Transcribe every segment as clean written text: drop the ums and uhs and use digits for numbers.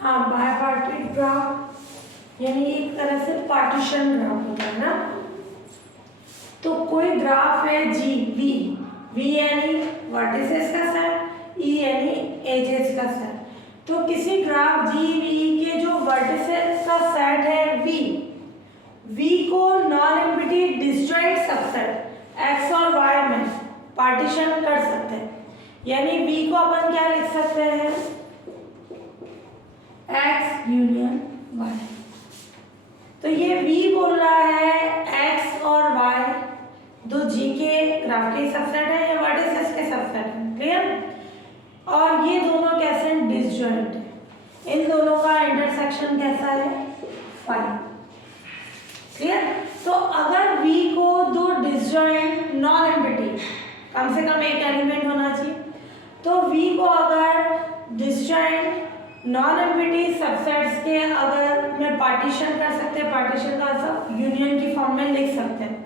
हाँ, बायपार्टिट ग्राफ यानी एक तरह से पार्टीशन ग्राफ होता है ना। तो कोई ग्राफ है जी वी, वी यानी वर्टिसेस का सेट, ई यानी एजेस का सेट। तो किसी ग्राफ जी वी के जो वर्टिसेस का सेट है वी, वी को non empty disjoint subset x और वाई में पार्टीशन कर सकते हैं। यानी वी को अपन क्या लिख सकते हैं, एक्स यूनियन वाई। तो ये वी बोल रहा है एक्स और वाई दो जी के ग्राफ के सबसेट है या वर्टिसेस के सबसेट है, क्लियर। और ये दोनों कैसे हैं, डिसजॉइंट है। इन दोनों का इंटरसेक्शन कैसा है, फाइव, क्लियर। तो अगर वी को दो डिसजॉइंट नॉन एम्प्टी, कम से कम एक एलिमेंट होना चाहिए, तो वी को अगर डिसजॉइंट नॉन एम्प्टी सबसेट्स के अगर मैं पार्टीशन कर सकते हैं, पार्टीशन का सब यूनियन की फॉर्म में लिख सकते हैं।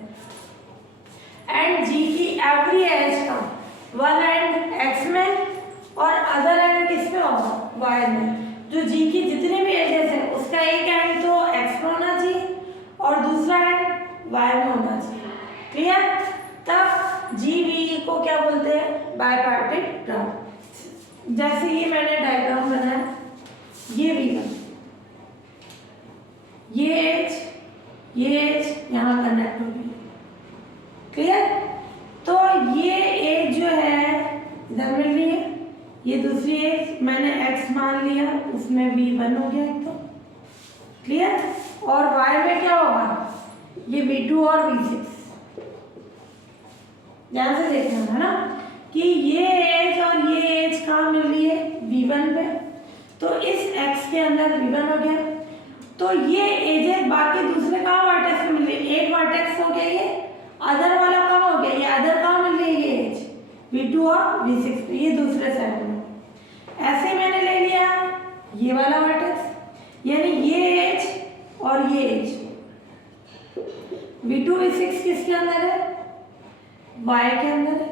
एंड जी की एवरी एज का वन एंड एक्स में और अदर एंड किस में होगा, वाई में। जो जी की जितनी भी एजेस है उसका एक एंड तो एक्स में होना चाहिए और दूसरा एंड वाई में होना चाहिए, क्लियर। तब जी वी को क्या बोलते हैं, बायपार्टिट ग्राफ। जैसे ये मैंने डायग्राम बनाया, ये V1, ये एज यहाँ कनेक्ट हो गई, क्लियर। तो ये एज जो है इधर मिल रही है, ये दूसरी एज मैंने x मान लिया, उसमें V1 हो गया एक तो, क्लियर। और y में क्या होगा, ये V2 और V6। ध्यान से देखना है ना कि ये एज और ये एज कहाँ मिल रही है, V1 पे। तो इस x के अंदर V1 हो गया। तो ये एजेस बाकी दूसरे कहाँ वर्टेक्स में मिल रही है, एक वर्टेक्स हो गया, ये अदर वाला कहाँ हो गया, ये अदर कहाँ मिल रही है, ये एज V2 और V6, ये दूसरे साइड में। ऐसे मैंने ले लिया ये वाला वर्टेक्स, यानी ये एज और ये एज V2 V6 किसके अंदर है, y के अंदर है।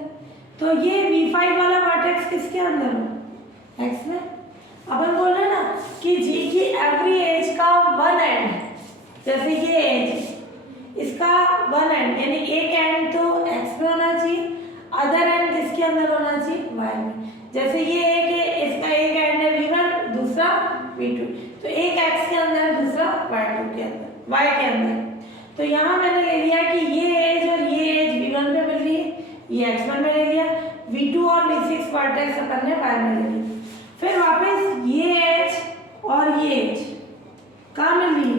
तो ये V5 वाला वर्टेक्स किसके अंदर है, x में। अपन बोल रहे हैं ना कि जी की एवरी एज का वन एंड, जैसे ये एज इसका वन एंड यानी एक एंड तो x में होना चाहिए, अदर एंड किसके अंदर होना चाहिए, y में। जैसे ये एक है, इसका एक एंड है V1, दूसरा V2, तो एक x के अंदर दूसरा y2 के अंदर, y के अंदर। तो यहाँ मैंने ले लिया कि ये एज और ये एज V1 पे मिल रही है, ये x1 में ले लिया, V2 और V6 वर्टेक्स अपन ने y में ले लिया। फिर वापस ये एज और ये एज कहाँ मिल रही है,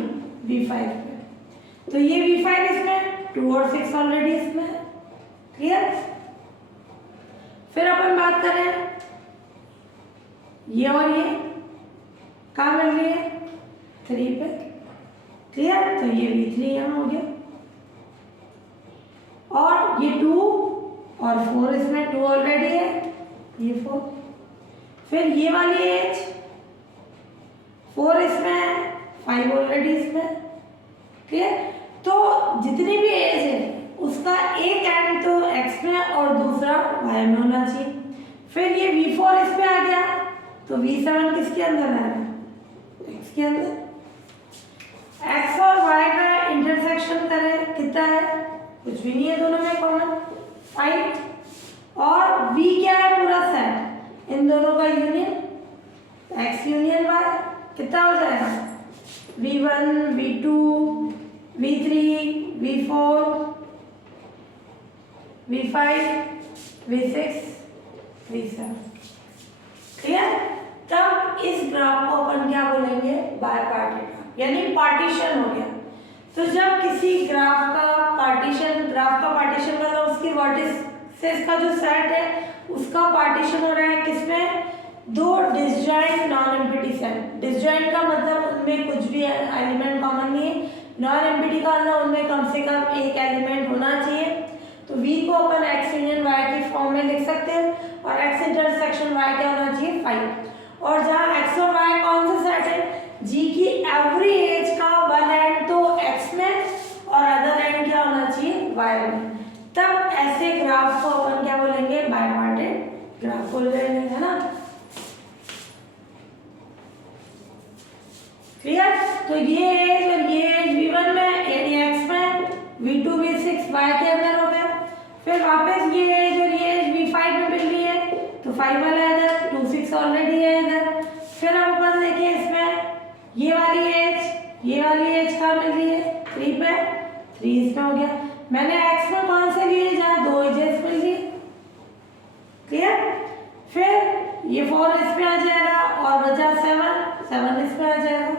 V5 पे। तो ये V5 इसमें, 2 और 6 ऑलरेडी इसमें, क्लियर। फिर अपन बात करें ये और ये कहाँ मिल रही है, 3 पे, क्लियर। तो ये V3 यहाँ हो गया और ये 2 और 4 इसमें, 2 ऑलरेडी है, ये 4। फिर ये वाली एज 4 इसमें, 5 ऑलरेडी इसमें, क्लियर। तो जितनी भी एज है उसका एक एंड तो x में और दूसरा y में होना चाहिए। फिर ये V4 इसमें आ गया, तो V7 किसके अंदर आएगा, x के अंदर। x और y का इंटरसेक्शन करें कितना है, कुछ भी नहीं है, दोनों में कॉमन 5। और V क्या है, पूरा सेट, इन दोनों का यूनियन x यूनियन y कितना हो जाएगा, V1 V2 V3 V4 V5 V6 V7, clear. तब इस ग्राफ को अपन क्या बोलेंगे, बायपार्टिट ग्राफ, यानी पार्टीशन हो गया। तो जब किसी ग्राफ का पार्टीशन मतलब उसकी वर्टिसेस का जो सेट है उसका पार्टीशन हो रहा है किसमें, दो disjoint non empty set. Disjoint का मतलब उनमें कुछ भी एलिमेंट कॉमन नहीं है, नॉन एम्प्टी का मतलब उनमें कम से कम एक एलिमेंट होना चाहिए। तो V को अपन x यूनियन y की फॉर्म में लिख सकते हैं और x इंटरसेक्शन y क्या होना चाहिए, 5। और जहाँ x और y कौन सा सेट है, G की एवरी एज का वन एंड तो x में और अदर एंड क्या होना चाहिए, y में। तब ऐसे ग्राफ को अपन क्या बोलेंगे, बायपार्टिट ग्राफ बोल रहे हैं, है ना। क्लियर। तो ये एज और ये एज V1 में यानी x में, V2 V6 y के अंदर हो गया। फिर वापस ये एज और ये एज V5 में मिल रही है, तो 5 वाला इधर, 2 6 ऑलरेडी है इधर। फिर हम अपन देखिए इसमें ये वाली एज कहाँ मिल रही है, 3 पे, 3 इसमें हो गया। मैंने x में कौन से लिए, जहाँ 2 एजेस मिल रही, क्लियर। फिर ये 4 इसमें आ जाएगा और बचा 7 इसमें आ जाएगा।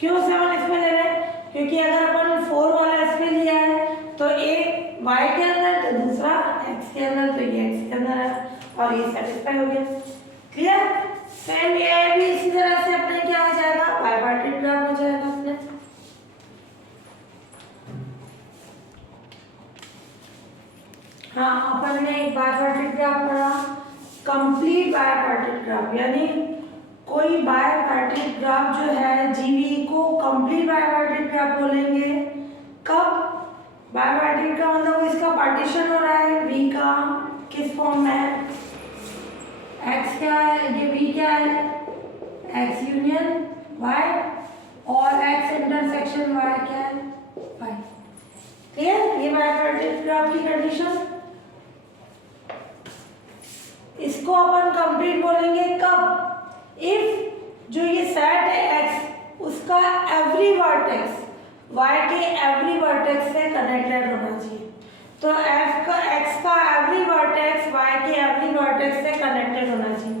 क्यों 7 इसमें ले रहे हैं, क्योंकि अगर अपन 4 वाला इसमें लिया है तो एक y के अंदर तो दूसरा x के अंदर, तो ये x के अंदर है और ये सेटिस्फाई हो गया, क्लियर। सेम ये भी इसी तरह से अपने क्या हो जाएगा, बायपार्टिट ग्राफ हो जाएगा अपने। हाँ, अपन ने एक बायपार्टिट ग्राफ पढ़ा, कंप्लीट बायपार्टिट ग्राफ, यानी कोई बायपार्टिट ग्राफ जो है जीवी को कंप्लीट बायपार्टिट ग्राफ बोलेंगे। कब बायपार्टिट का मतलब इसका पार्टीशन हो रहा है, वी का किस फॉर्म में है, एक्स क्या है, ये वी क्या है, एक्स यूनियन वाई और एक्स इंटरसेक्शन वाई क्या है, वाई, क्लियर। ये बायपार्टिट ग्राफ की कंडीशन, इसको अपन कंप्लीट बोलेंगे कब, इफ जो ये सेट है x उसका एवरी वर्टेक्स y के एवरी वर्टेक्स से कनेक्टेड होना चाहिए। तो x का एवरी वर्टेक्स y के एवरी वर्टेक्स से कनेक्टेड होना चाहिए।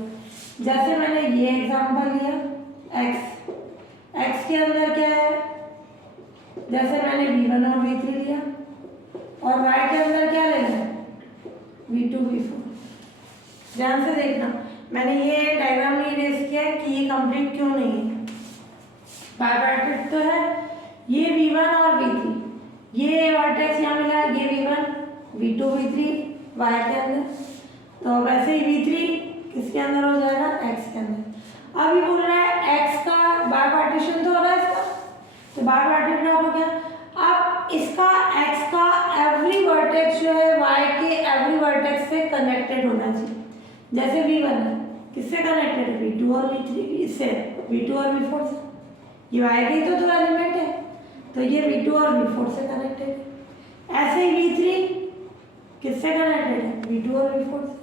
जैसे मैंने ये एग्जांपल लिया, x के अंदर क्या है, जैसे मैंने V1 और V3 लिया और y के अंदर क्या लेना है, V2 V4। ध्यान से देखना, मैंने ये डायग्राम में इरेज किया है कि ये कंप्लीट क्यों नहीं है। बायपार्टिट तो है, ये V1 और V3, ये वर्टेक्स यहाँ मिला, ये V1 V2 V3 y के अंदर, तो वैसे ही V3 किसके अंदर हो जाएगा, x के अंदर। अभी बोल रहा है x का बायपार्टीशन तो हो रहा है इसका, तो बायपार्टिट ग्राफ हो गया। अब इसका x का एवरी वर्टेक्स जो है y के एवरी वर्टेक्स से कनेक्टेड होना चाहिए। जैसे V1 है, किससे कनेक्टेड है, V2 और V3, इससे V2 और V4 से, ये y के तो 2 एलिमेंट है, तो ये V2 और V4 से कनेक्टेड है। ऐसे ही V3 किससे कनेक्टेड है, V2 और V4 से,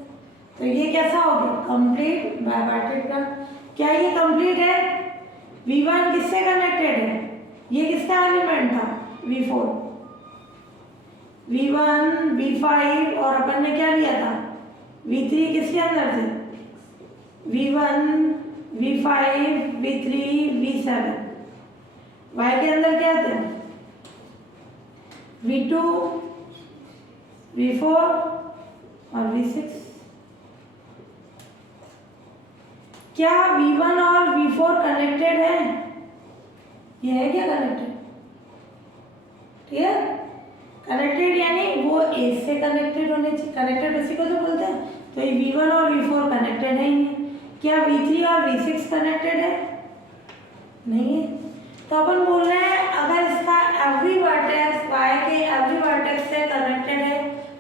तो ये कैसा हो गया, कंप्लीट बायपार्टिट ग्राफ। क्या ये कंप्लीट है, V1 किससे कनेक्टेड है, ये किसका एलिमेंट था, V4, V1 V5 और अपन ने क्या लिया था, V3 किसके अंदर थे, V1 V5 V3 V7, y के अंदर क्या थे, V2 V4 और V6। क्या V1 और V4 कनेक्टेड है, ये है क्या कनेक्टेड, ठीक है। कनेक्टेड यानी वो ए से कनेक्टेड होने चाहिए, कनेक्टेड उसी को तो बोलते हैं। तो ये V1 और V4 कनेक्टेड है ही नहीं। क्या V3 और V6 कनेक्टेड है, नहीं है। तो अपन बोल रहे हैं अगर इसका एवरी वर्टेक्स y के एवरी वर्टेक्स से कनेक्टेड है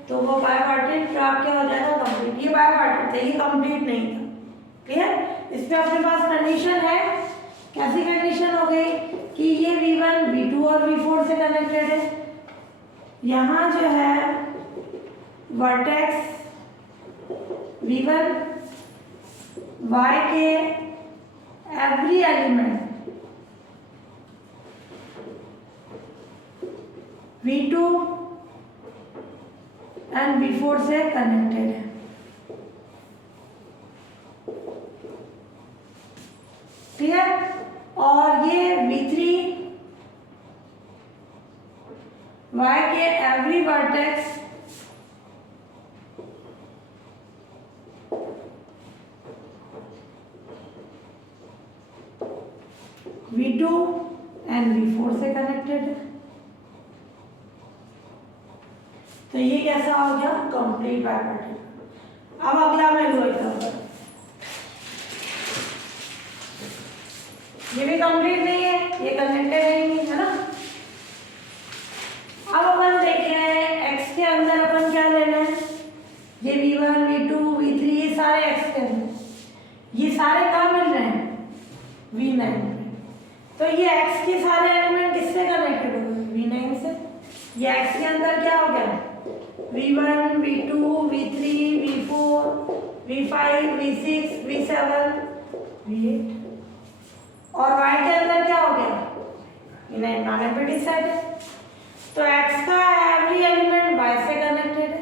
तो वो बायपार्टिट ग्राफ क्या हो जाएगा, कंप्लीट। ये बायपार्टिट था, ये कंप्लीट नहीं था, क्लियर। इस पे अपने पास कंडीशन है, कैसी कंडीशन हो गई कि ये V1 V2 और V4 से कनेक्टेड है। यहाँ जो है वर्टेक्स V1 y के every element V2 and V4 से कनेक्टेड है, क्लियर। और ये V3 y के every vertex V2 and V4 से कनेक्टेड है। तो ये कैसा हो गया, कंप्लीट बायपार्टिट। अब अगला मैं लो एग्जांपल, ये भी कंप्लीट नहीं है, ये कनेक्टेड है नहीं, है ना। अब अपन देख रहे हैं x के अंदर अपन क्या लेना है, ये V1 V2 V3 ये सारे x के अंदर, ये सारे कहाँ मिल रहे हैं, V9 पे। तो ये x के सारे एलिमेंट किससे कनेक्टेड हो गए? V9 से। ये x के अंदर क्या हो गया? V1, V2, V3, V4, V5, V6, V7, V8। और y के अंदर क्या हो गया? V9 नॉन एम्प्टी सेट है। तो x का एवरी एलिमेंट y से कनेक्टेड है,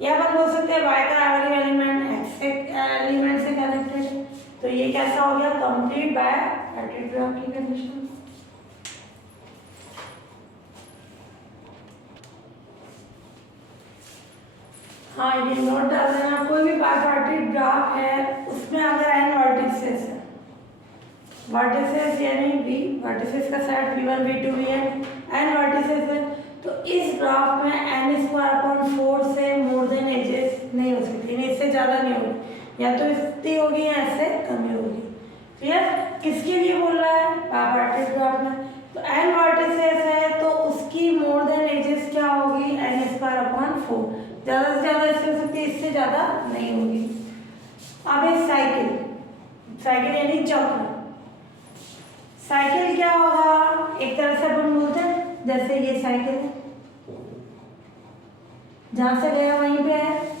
या अपन बोल सकते हैं y का एवरी एलिमेंट x से एलिमेंट से कनेक्टेड है। तो ये कैसा हो गया? कंप्लीट बाय पैरेटो ग्राफ की कंडीशन। हाँ, ये नोट डाल देना, कोई भी बायपार्टिट ग्राफ है उसमें अगर n वर्टिसेस है, वर्टिसेस यानी v वर्टिसेस का set v1 v2 vn n vertices है, तो इस ग्राफ में n² से मोर देन एजेस नहीं हो सकती, नहीं इससे ज़्यादा नहीं होगी, या तो इतनी होगी या इससे कमी होगी। क्लियर? किसके लिए बोल रहा है? बायपार्टिट ग्राफ में। तो n वर्टिसेस है तो उसकी मोर देन एजेस क्या होगी? n²/4। ज़्यादा से ज़्यादा इससे हो सकती है, इससे ज़्यादा नहीं होगी। अब एक साइकिल, साइकिल यानी चक्र। साइकिल क्या होगा? एक तरह से अपन बोलते हैं जैसे ये साइकिल है, जहां से गया वहीं पे है,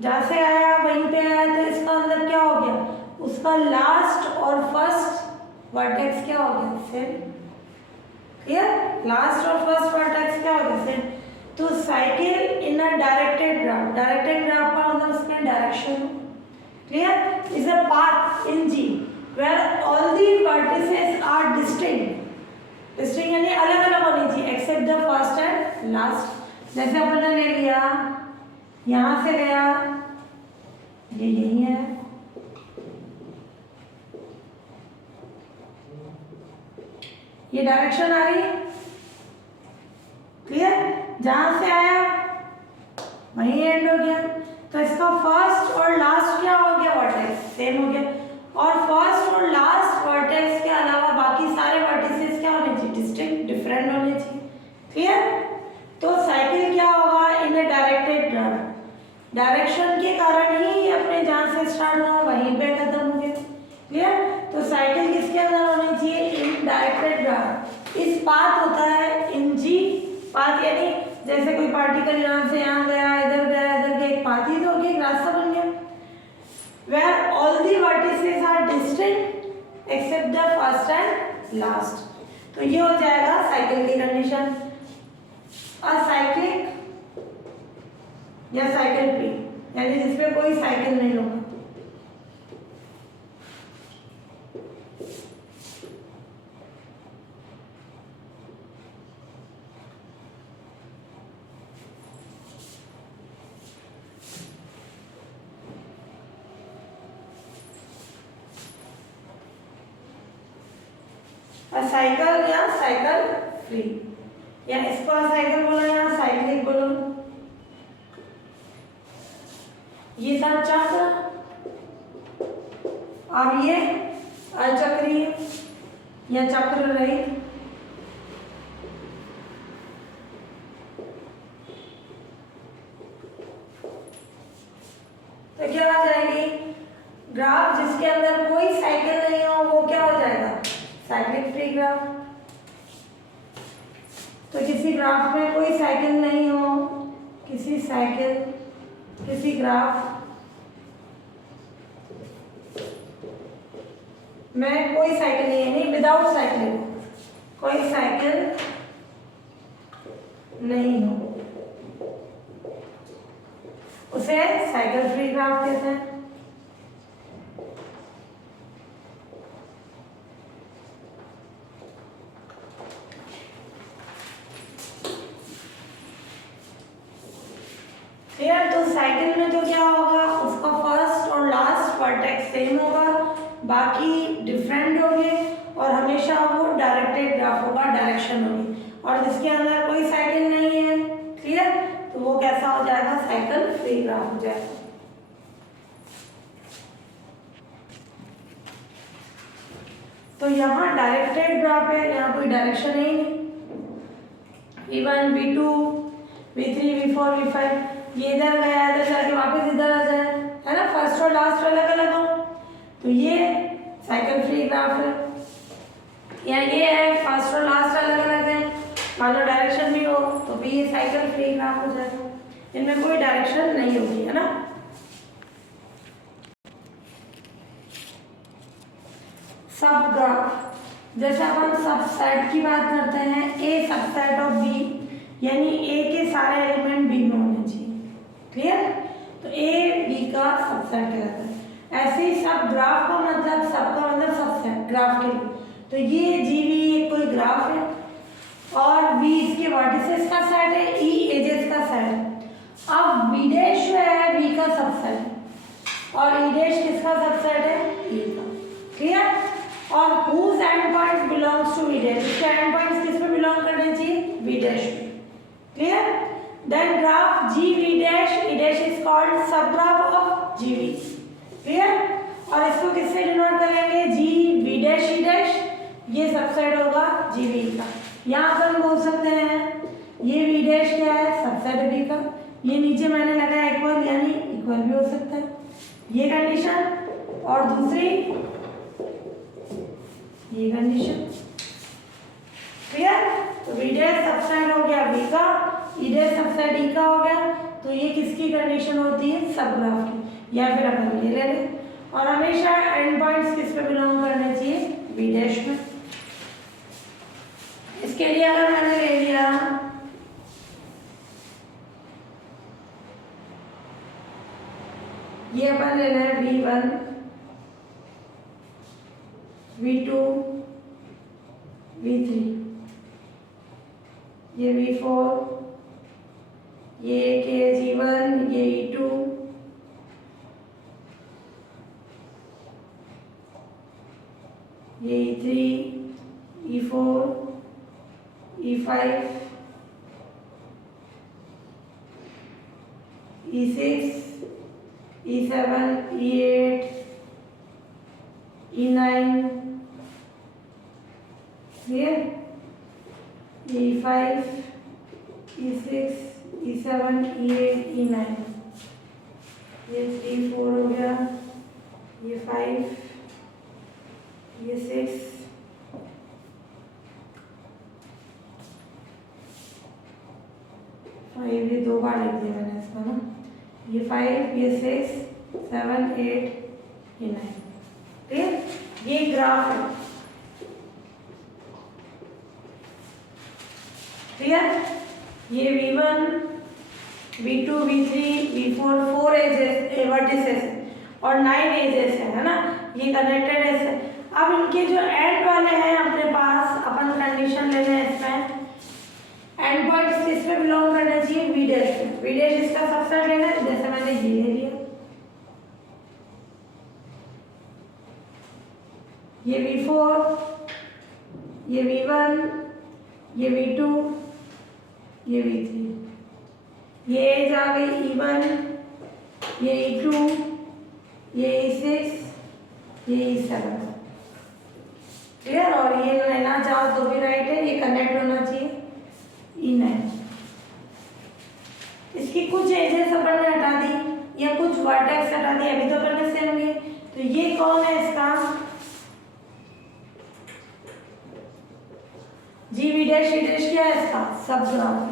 जहां से आया वहीं पे आया, तो इसका मतलब क्या हो गया? उसका लास्ट और फर्स्ट वर्टेक्स क्या हो गया? सेम। क्लियर? लास्ट और फर्स्ट वर्टेक्स क्या हो गया? सेम। तो cycle in a directed graph, directed graph का मतलब उसमें direction. Clear? Is a path in G where all the vertices are distinct, distinct यानी अलग अलग होनी चाहिए except the first and last। जैसे अपन ने ले लिया, यहाँ से गया, ये यही है, ये डायरेक्शन आ रही है। क्लियर? जहां से आया वहीं एंड हो गया, तो इसका फर्स्ट और लास्ट क्या हो गया? वर्टेक्स सेम हो गया। और फर्स्ट और लास्ट वर्टेक्स के अलावा बाकी सारे वर्टिसेस क्या होने चाहिए? डिस्टिंक्ट, डिफरेंट होने चाहिए। क्लियर? तो साइकिल क्या होगा? इन ए डायरेक्टेड ग्राफ, डायरेक्शन के कारण ही अपने जहां से स्टार्ट हुआ वहीं पे खत्म हो गया। क्लियर? तो साइकिल किसके अंदर होनी चाहिए? इन डायरेक्टेड ग्राफ। इस पाथ होता है इन G, पाथ यानी जैसे कोई पार्टिकल यहाँ से यहाँ गया, इधर गया, इधर गया, एक पाथ ही तो हो गया, एक रास्ता बन गया। Where all the vertices are distinct except the first and last। तो ये हो जाएगा साइकिल की कंडीशन। असाइक्लिक या साइकिल फ्री यानी जिसमें कोई साइकिल नहीं होगा। साइकिल या साइकिल फ्री, या इसको साइकिल बोलो या साइक्लिक बोलो। ये था चक्र, अब ये अचक्रीय या चक्र रहित। तो क्या आ जाएगी? ग्राफ जिसके अंदर कोई साइकिल नहीं हो वो क्या हो जाएगा? Cyclic free graph. तो किसी ग्राफ में कोई साइकिल नहीं हो, किसी ग्राफ में कोई साइकिल नहीं है, नहीं विदाउट साइकिल, कोई साइकिल नहीं हो, उसे साइकिल फ्री ग्राफ कहते हैं। तो साइकिल में तो क्या होगा? उसका फर्स्ट और लास्ट वर्टेक्स सेम होगा, बाकी डिफरेंट होंगे, और हमेशा वो डायरेक्टेड ग्राफ होगा, डायरेक्शन होगी। और जिसके अंदर कोई साइकिल नहीं है, क्लियर, तो वो कैसा हो जाएगा? साइकिल फ्री ग्राफ हो जाएगा। तो यहाँ डायरेक्टेड ग्राफ है, यहाँ कोई डायरेक्शन है ही नहीं। V1, V2, V3, V4, V5, ये इधर गया, इधर जाके वापस इधर आ जाए, है ना? फर्स्ट और लास्ट अलग अलग हो, तो ये साइकिल फ्री ग्राफ है। या ये है फर्स्ट और लास्ट अलग अलग है, मान लो डायरेक्शन भी हो तो भी ये साइकिल फ्री ग्राफ हो जाएगा, इनमें कोई डायरेक्शन नहीं होगी, है ना। सब ग्राफ, जैसे अपन सबसेट की बात करते हैं, ए सबसेट ऑफ बी, यानी ए के सारे एलिमेंट बी में होने चाहिए, क्लियर। तो ए बी का सबसेट कहलाता है। ऐसे ही सब ग्राफ का मतलब, सबका मतलब सबसेट ग्राफ के लिए, तो ये जी वी कोई ग्राफ है और बी इसके वर्टिसेस का सेट है, ई एजेस का सेट है। अब बी डैश जो है बी का सबसेट है और ई डैश किसका सबसेट है, ए का, क्लियर। और whose end points belongs to V dash, इसके end points किस पे बिलोंग करने चाहिए, V dash पे, clear. then graph G V dash E dash is called subgraph of G V, clear. और इसको किससे डिनोट करेंगे, G V dash E dash, ये सबसेट होगा G V का। यहाँ पर हम बोल सकते हैं ये V dash क्या है, सबसेट है V का, ये नीचे मैंने लगाया इक्वल, यानी इक्वल भी हो सकता है, ये कंडीशन। और दूसरी ये कंडीशन, क्लियर। तो V डैश सबसेट हो गया V का, E डैश सबसेट E का हो गया, तो ये किसकी कंडीशन होती है, सब ग्राफ की, या फिर अपन ये ले लें। और हमेशा एंड पॉइंट्स किस पे बिलोंग करने चाहिए, V डैश में। इसके लिए अगर मैंने ले लिया ये अपन लेना है V1 V2 V3, ये V4, ये G1, ये E2, ये E3, E4, E5, E6, E7, E8, E9, clear, E5, E6, E7, E8, E9, ये 3 4 हो गया, ये 5, ये 6, ये 2 बार लिख दिया मैंने इसको ना, ये 5, ये 6, 7, 8, ये 9, ठीक। ये ग्राफ है, क्लियर। ये V1 V2 V3 V4 4 edges vertices और 9 एजेस है ना, ये कनेक्टेड है। अब इनके जो एंड वाले हैं अपने पास, अपन कंडीशन ले लें इसमें, एंड पॉइंट्स किस पे बिलोंग करना चाहिए, V डैश पे। V डैश इसका सबसेट लेना है, जैसे मैंने ये ले लिया, ये V4, ये V1, ये V2, ये V3, ये एज आ गई E1, ये E2, ये E6, ये E7, क्लियर। और ये लेना चाहो तो भी राइट है, ये कनेक्ट होना चाहिए E9। इसकी कुछ एजेस अपन ने हटा दी या कुछ वर्टेक्स हटा दी, अभी तो अपन ने सेम लिए। तो ये कौन है इसका, G V dash E dash क्या है इसका, सब ग्राफ है,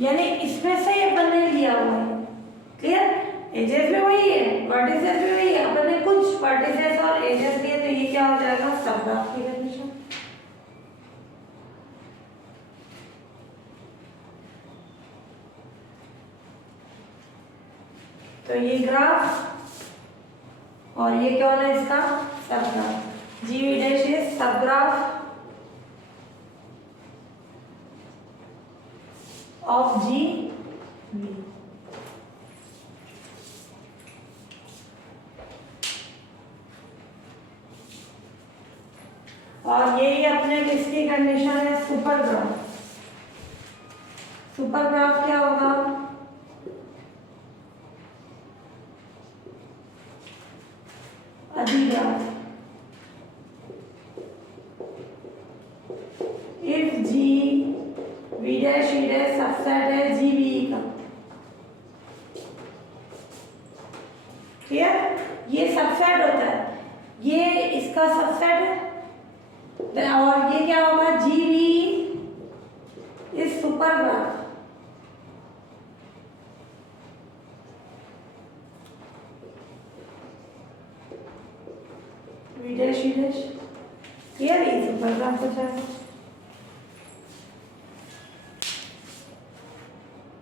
यानी इसमें से अपन ने लिया हुआ है, क्लियर। एजेस भी वही है, वर्टिसेस भी वही है, अपन ने कुछ वर्टिसेस और एजेस लिए, तो ये क्या हो जाएगा, सब ग्राफ की कंडीशन। तो ये ग्राफ और ये क्या होना है इसका, सब graph. G V dash is सब ग्राफ of G V। और यही अपने किसकी कंडीशन है, सुपर ग्राफ। सुपर ग्राफ क्या होगा, अधिग्राफ। If G V dash E dash subset है G V E का, क्लियर। ये सबसेट होता है, ये इसका सबसेट है और ये क्या होगा, G V is super graph. V dash E dash, ये सुपर ग्राफ हो जाएगा।